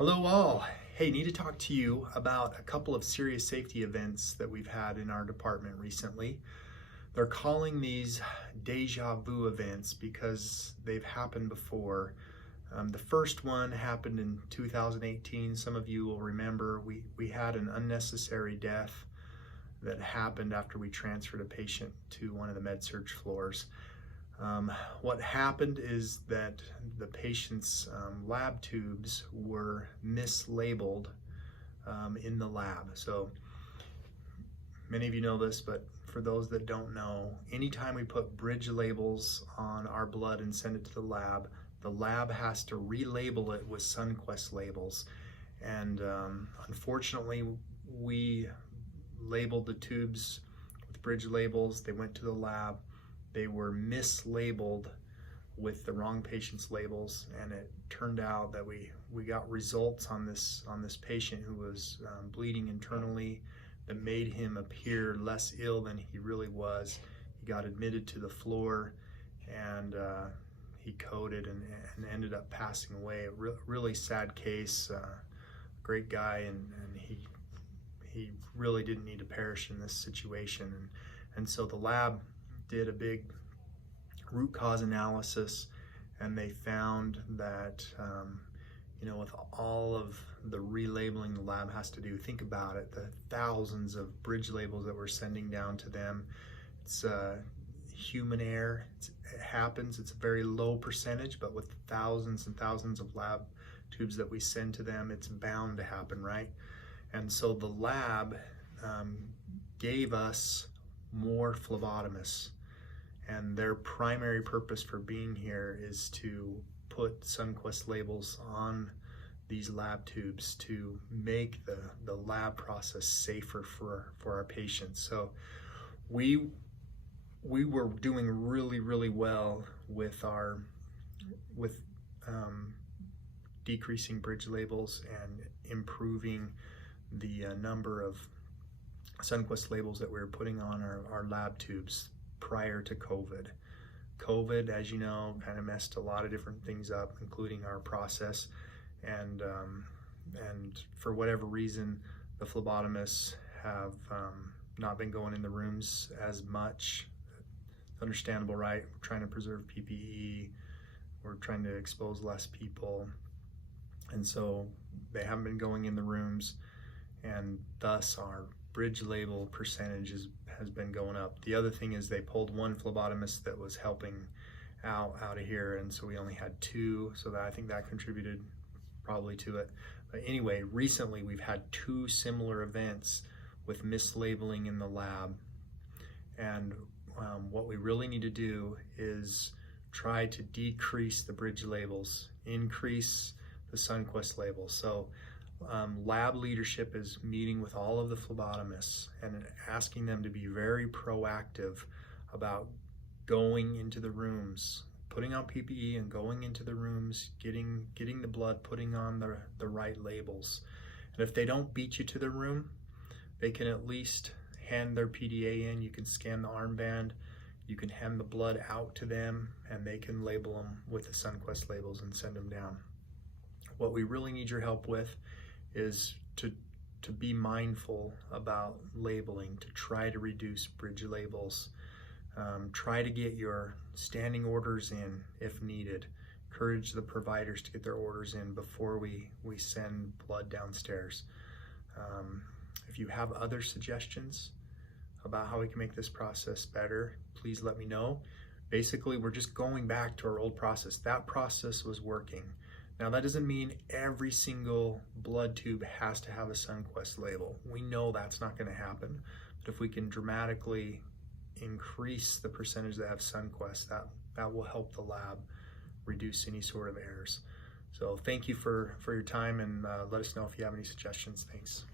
Hello all. Hey, need to talk to you about a couple of serious safety events that we've had in our department recently. They're calling these deja vu events because they've happened before. The first one happened in 2018. Some of you will remember we had an unnecessary death that happened after we transferred a patient to one of the med-surg floors. What happened is that the patient's lab tubes were mislabeled in the lab. So many of you know this, but for those that don't know, anytime we put bridge labels on our blood and send it to the lab has to relabel it with Sunquest labels. And unfortunately, we labeled the tubes with bridge labels. They went to the lab. They were mislabeled with the wrong patient's labels, and it turned out that we got results on this patient who was bleeding internally that made him appear less ill than he really was. He got admitted to the floor, and he coded and ended up passing away. A really sad case. Great guy, and he really didn't need to perish in this situation. And so the lab did a big root cause analysis, and they found that with all of the relabeling the lab has to do, think about it, the thousands of bridge labels that we're sending down to them. It's human error. It happens. It's a very low percentage, but with thousands and thousands of lab tubes that we send to them, it's bound to happen, right? And so the lab gave us more phlebotomists, and their primary purpose for being here is to put Sunquest labels on these lab tubes to make the lab process safer for our patients. So we were doing really well with decreasing bridge labels and improving the number of Sunquest labels that we were putting on our lab tubes prior to COVID. COVID, as you know, kind of messed a lot of different things up, including our process. And for whatever reason, the phlebotomists have not been going in the rooms as much. Understandable, right? We're trying to preserve PPE. We're trying to expose less people. And so they haven't been going in the rooms, and thus our bridge label percentage has been going up. The other thing is they pulled one phlebotomist that was helping out of here, and so we only had two, so that I think that contributed probably to it. But anyway, recently we've had two similar events with mislabeling in the lab, and what we really need to do is try to decrease the bridge labels, increase the Sunquest labels. So lab leadership is meeting with all of the phlebotomists and asking them to be very proactive about going into the rooms, putting on PPE and going into the rooms, getting the blood, putting on the right labels. And if they don't beat you to the room, they can at least hand their PDA in. You can scan the armband, you can hand the blood out to them, and they can label them with the Sunquest labels and send them down. What we really need your help with is to be mindful about labeling, to try to reduce bridge labels. Try to get your standing orders in if needed. Encourage the providers to get their orders in before we send blood downstairs. If you have other suggestions about how we can make this process better, please let me know. Basically, we're just going back to our old process. That process was working. Now, that doesn't mean every single blood tube has to have a Sunquest label. We know that's not going to happen, but if we can dramatically increase the percentage that have Sunquest, that will help the lab reduce any sort of errors. So thank you for your time, and let us know if you have any suggestions. Thanks.